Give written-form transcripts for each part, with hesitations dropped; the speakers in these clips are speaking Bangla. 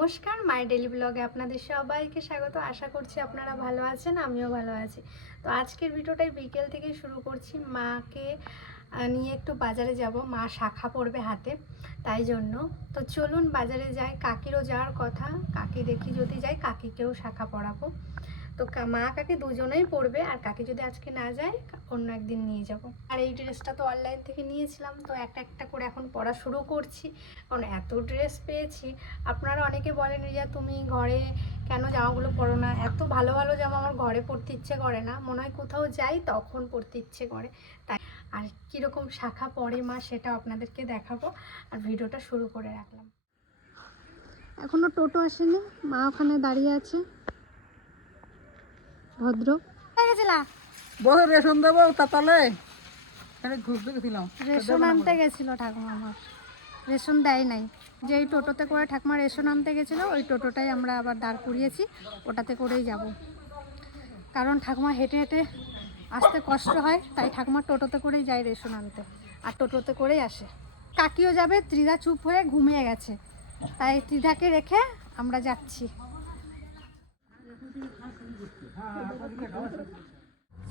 নমস্কার, মাই ডেলি ব্লগে আপনাদের সবাইকে স্বাগত। আশা করছি আপনারা ভালো আছেন, আমিও ভালো আছি। তো আজকের ভিডিওটাই বিকেল থেকে শুরু করছি। মাকে নিয়ে একটু বাজারে যাব, মা শাখা পড়বে হাতে, তাই জন্য। তো চলুন বাজারে যাই, কাকিরও যাওয়ার কথা, কাকি দেখি যদি যাই কাকিকেও শাখা পড়াবো। তো মা কাকি দুজনেই পড়বে, আর কাকি যদি আজকে না যায় অন্য একদিন নিয়ে যাব। আর এই ড্রেসটা তো অনলাইন থেকে নিয়েছিলাম, তো একটা একটা করে এখন পড়া শুরু করছি, কারণ এত ড্রেস পেয়েছি। আপনারা অনেকে বলেন রিয়া তুমি ঘরে কেন জামাগুলো পরো না, এত ভালো ভালো জামা আমার ঘরে পরতে ইচ্ছে করে না, মনে হয় কোথাও যাই তখন পরতে ইচ্ছে করে। তাই আর কীরকম শাখা পরে মা সেটা আপনাদেরকে দেখাবো, আর ভিডিওটা শুরু করে রাখলাম। এখনো টোটো আসেনি, মা ওখানে দাঁড়িয়ে আছে ভদ্র। বহু রেশন দেবো তাহলে ঘুরতে গেছিলাম, রেশন আনতে গেছিল ঠাকুমা, আমার রেশন দেয় নাই। যেই টোটোতে করে ঠাকুমা রেশন আনতে গেছিলো ওই টোটোটাই আমরা আবার দাঁড় করিয়েছি, ওটাতে করেই যাব। কারণ ঠাকুমা হেঁটে হেঁটে আসতে কষ্ট হয়, তাই ঠাকুমা টোটোতে করেই যায় রেশন আনতে, আর টোটোতে করেই আসে। কাকিও যাবে, ত্রিধা চুপ হয়ে ঘুমিয়ে গেছে, তাই ত্রিধাকে রেখে আমরা যাচ্ছি।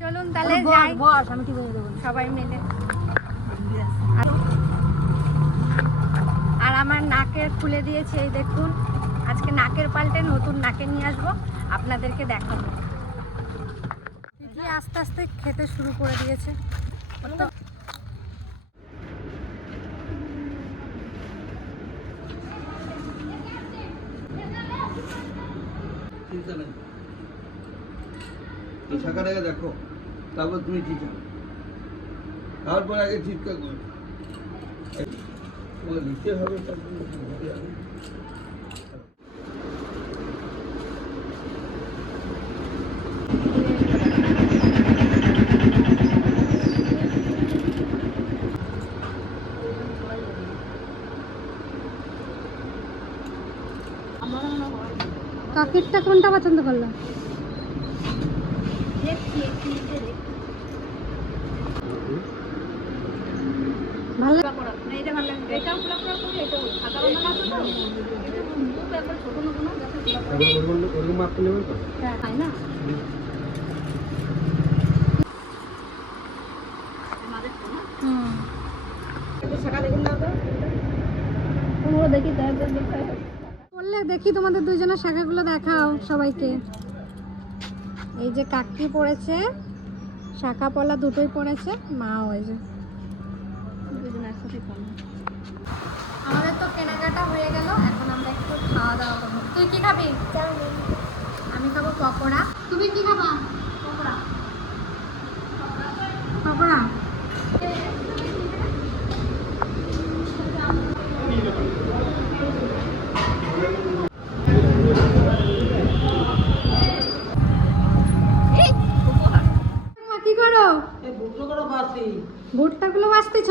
চলুন তাহলে যাই সবাই মিলে। আর আমার নাকের খুলে দিয়েছে, এই দেখুন, আজকে নাকের পাল্টে নতুন নাকে নিয়ে আসবো, আপনাদেরকে দেখাবো। আস্তে আস্তে খেতে শুরু করে দিয়েছে। শাখাটাকে দেখো, তারপর তুমি ঠিক তারপর আগে চিৎকার করো, তোমাকে লিখতে হবে। কাকেরটা কোনটা পছন্দ করলো? ভালো বললে দেখি তোমাদের দুজনের শাখাগুলো দেখাও সবাইকে। এই যে কাকি পড়েছে, শাখা পলা দুটোই পড়েছে, মা ওই যে আমাদের তো কেনাকাটা হয়ে গেল, এখন আমরা একটু খাওয়া দাওয়া করবো। তুই কি খাবি? আমি খাবো পকোড়া। তুমি কি খাবা? পকোড়া। পকোড়া কি করো? ভুট্টাগুলো বাছতেছ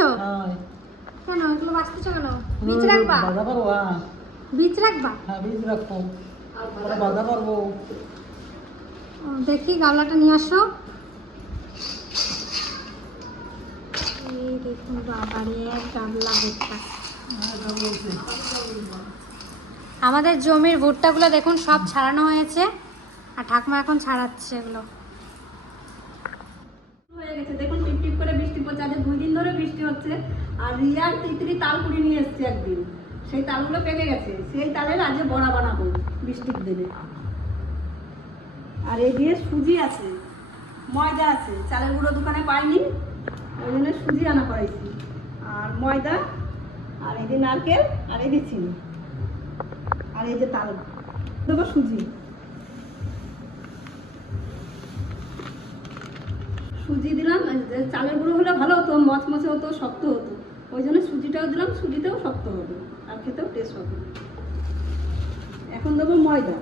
কেন? এগুলো বাছতেছ কেন? বীজ রাখবা? বীজ রাখবা? দেখি গামলাটা নিয়ে আসো। এই দেখুন বাবারে, এক গামলা ভুট্টা। আমাদের জমির ভুট্টাগুলো দেখুন সব ছাড়ানো হয়েছে, আর ঠাকুমা এখন ছাড়াচ্ছে এগুলো। হয়ে গেছে দেখুন, টিপ টিপ করে বৃষ্টি পড়ছে। আজ 2 দিন ধরে বৃষ্টি হচ্ছে। আর রিয়ার তিতরি তাল কুড়ি নিয়ে এসছে একদিন, সেই তালগুলো পেকে গেছে, সেই তালের আজকে বড়া বানাবো বৃষ্টির দিনে। আর এই দিয়ে সুজি আছে, ময়দা আছে, চালের গুঁড়ো দোকানে পাইনি, ওই জন্য সুজি আনা করাইছি। আর ময়দা, আর এই যে নারকেল, আর এই যে চিনি, আর এই যে তাল দেবো, সুজি। সুজি দিলাম, চালের গুঁড়ো হলে ভালো হতো, মচমচে হতো, শক্ত হতো, ওই জন্য সুজিটাও দিলাম, সুজিটাও শক্ত হবে আর খেতেও টেস্ট হবে। এখন দেবো ময়দা,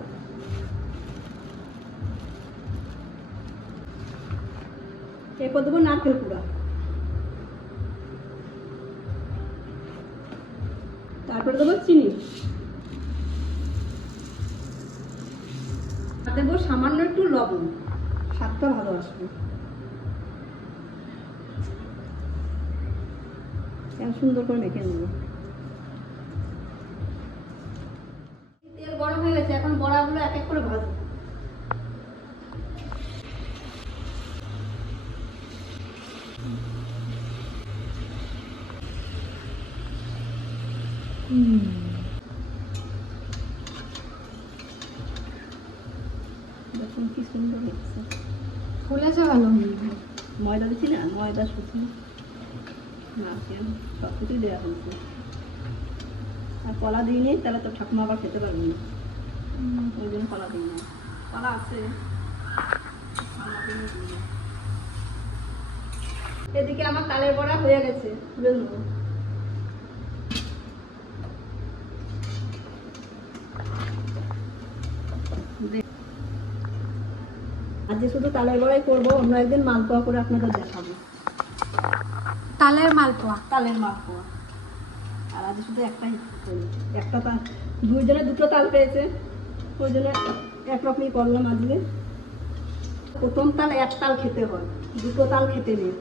এরপর দেবো নারকেল কুড়া, তারপরে দেবো চিনি, দেবো সামান্য একটু লবণ, স্বাদটা ভালো আসবে। সুন্দর করে মেখে নেব। তেল গরম গেছে, এখন বড়াগুলো এক এক করে ভাজবো। দেখুন কি সুন্দর হচ্ছে। ফুলেছে ভালো। ময়দা দিচ্ছি না, ময়দা সুজি নারকেল সব কিছুই দেওয়া হয়েছে। আর কলা দিইনি, তাহলে তো ঠাকুমা আবার খেতে পারবে না, ওই জন্য কলা দিই না। কলা আছে, কলা দিই না। এদিকে আমার তালের বড়া হয়ে গেছে, তুলে নেবো। আজকে শুধু তালের বড়াই করবো, অন্য একদিন মালপোয়া করে আপনাদের দেখাবো। তালের মালপোয়া। তালের মালপোয়া। আর আজ শুধু একটাই করি। একটা তাল, দুইজনে দুটো তাল পেয়েছে, ওই জন্য একরকমই করলাম আজকে। প্রথম তাল এক তাল খেতে হয়, দুটো তাল খেতে নেই।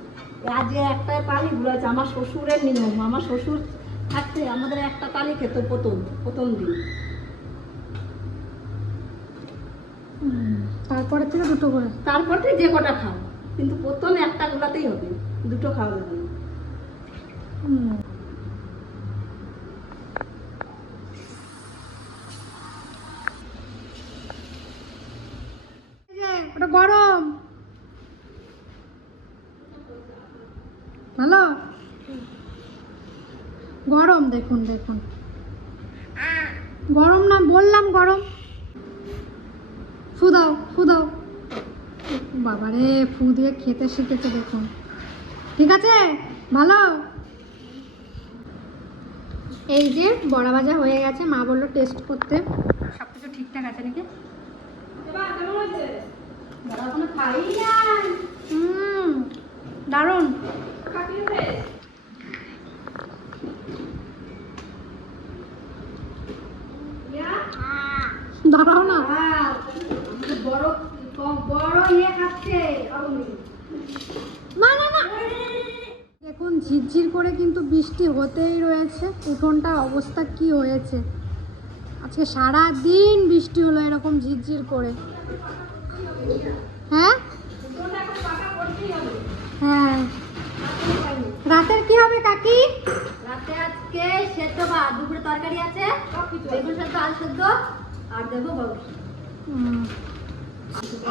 আজকে একটা তালই ঘুরাচ্ছে, আমার শ্বশুরের নিয়ম। আমার শ্বশুর থাকতে আমাদের একটা তালই খেত প্রথম দিন। তারপরে থেকে দুটো করে। তারপর থেকে যে কটা খাও, কিন্তু প্রথম একটা গুলাতেই হবে, দুটো খাওয়া যাবে না। ওটা গরম ভালো গরম, দেখুন দেখুন গরম না বললাম, গরম। ফু দাও ফু দাও, বাবারে ফু দিয়ে খেতে শিখেছে দেখুন। ঠিক আছে ভালো। এই যে বড়া ভাজা হয়ে গেছে, মা বললো টেস্ট করতে, সব কিছু ঠিকঠাক আছে নাকি। দারুণ। দাঁড়াও না, না না না। এখন ঝিরঝির করে কিন্তু বৃষ্টি হতেই রয়েছে। উঠোনটার অবস্থা কি হয়েছে, আজকে সারা দিন বৃষ্টি হলো এরকম ঝিরঝির করে। হ্যাঁ হ্যাঁ, রাতের কি হবে কাকি? রাতে আজকে সেদ্ধ ভাত, দুপুরে তরকারি আছে, বেগুন সেদ্ধ, আলু সেদ্ধ, আর দেবো মাংস।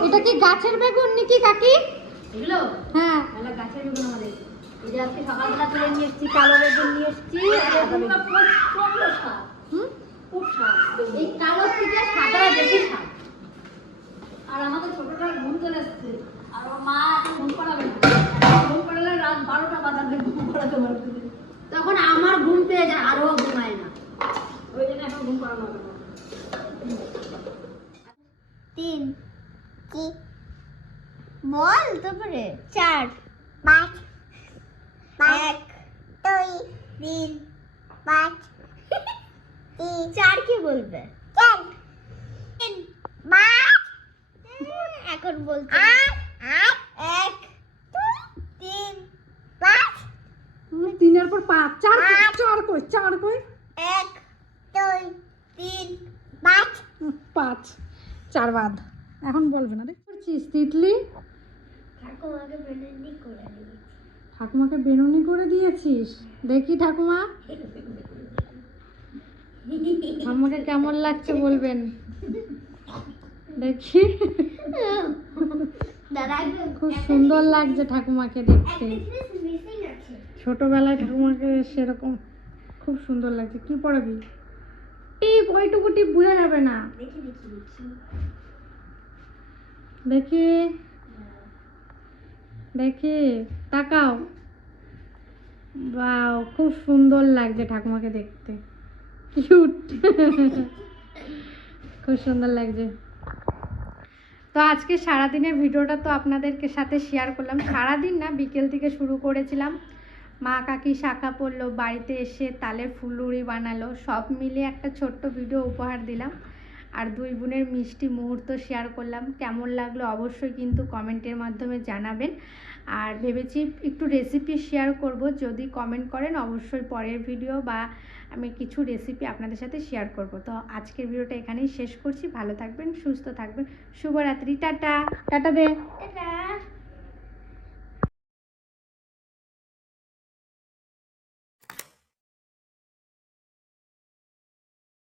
এটা কি গাছের বেগুন নাকি কাকি? এগুলো হ্যাঁ তাহলে গাছের বেগুন আমাদের। এই যে আজকে সকালবেলা তুলে নিয়ে এসেছি, কালো বেগুন নিয়ে এসেছি। এই কালো থেকে সাদাটা বেশি স্বাদ। আর আমাদের ছোটটা ঘুম চলে এসছে, আর ওর মা ঘুম করাবে না। ঘুম করালে রাত 12টা বাজাবে, ঘুম করাতে পারবে না। তখন আমার ঘুম পেয়ে যায়, আরও ঘুমায় না, ওই জন্য এখন ঘুম করানো হবে না। 3 কি বল, তারপরে 4 5 1 2 3 5 4 কি বলবে? 4 3 5 এখন বলতে 1 2 3 5 তিনের পর পাঁচ, চার চার কই, চার কই? 1 2 3 5 পাঁচ, চার বাদ। এখন বলবে না, দেখ করছিস তিতলি। ঠাকুমাকে বেলুনি করে দিই। ঠাকুমাকে বেনুনি করে দিয়েছিস, দেখি ঠাকুমা আমাকে কেমন লাগছে বলবেন, দেখি। দাদা খুব সুন্দর লাগছে ঠাকুমাকে দেখতে, মিসিং আছে। ছোটবেলায় ঠাকুমাকে সেরকম খুব সুন্দর লাগছে। কি পড়াবি? টিপ, ওইটুকু টিপ বুঝে যাবে না। দেখি দেখি দেখি দেখি দেখি, তাকাও। বাও, খুব সুন্দর লাগছে ঠাকুমাকে দেখতে, কিউট। খুব সুন্দর লাগছে। তো আজকে সারাদিনের ভিডিওটা তো আপনাদেরকে সাথে শেয়ার করলাম। সারাদিন না, বিকেল থেকে শুরু করেছিলাম। মা কাকি শাখা পড়লো, বাড়িতে এসে তালের ফুলুরি বানালো, সব মিলিয়ে একটা ছোট্ট ভিডিও উপহার দিলাম। আর দুই বোনের মিষ্টি মুহূর্ত শেয়ার করলাম। কেমন লাগলো অবশ্যই কিন্তু কমেন্টের মাধ্যমে জানাবেন। আর ভেবেছি একটু রেসিপি শেয়ার করব, যদি কমেন্ট করেন অবশ্যই পরের ভিডিও বা আমি কিছু রেসিপি আপনাদের সাথে শেয়ার করব। তো আজকের ভিডিওটা এখানেই শেষ করছি। ভালো থাকবেন, সুস্থ থাকবেন, শুভরাত্রি, টাটা। টাটা দে। টাটা।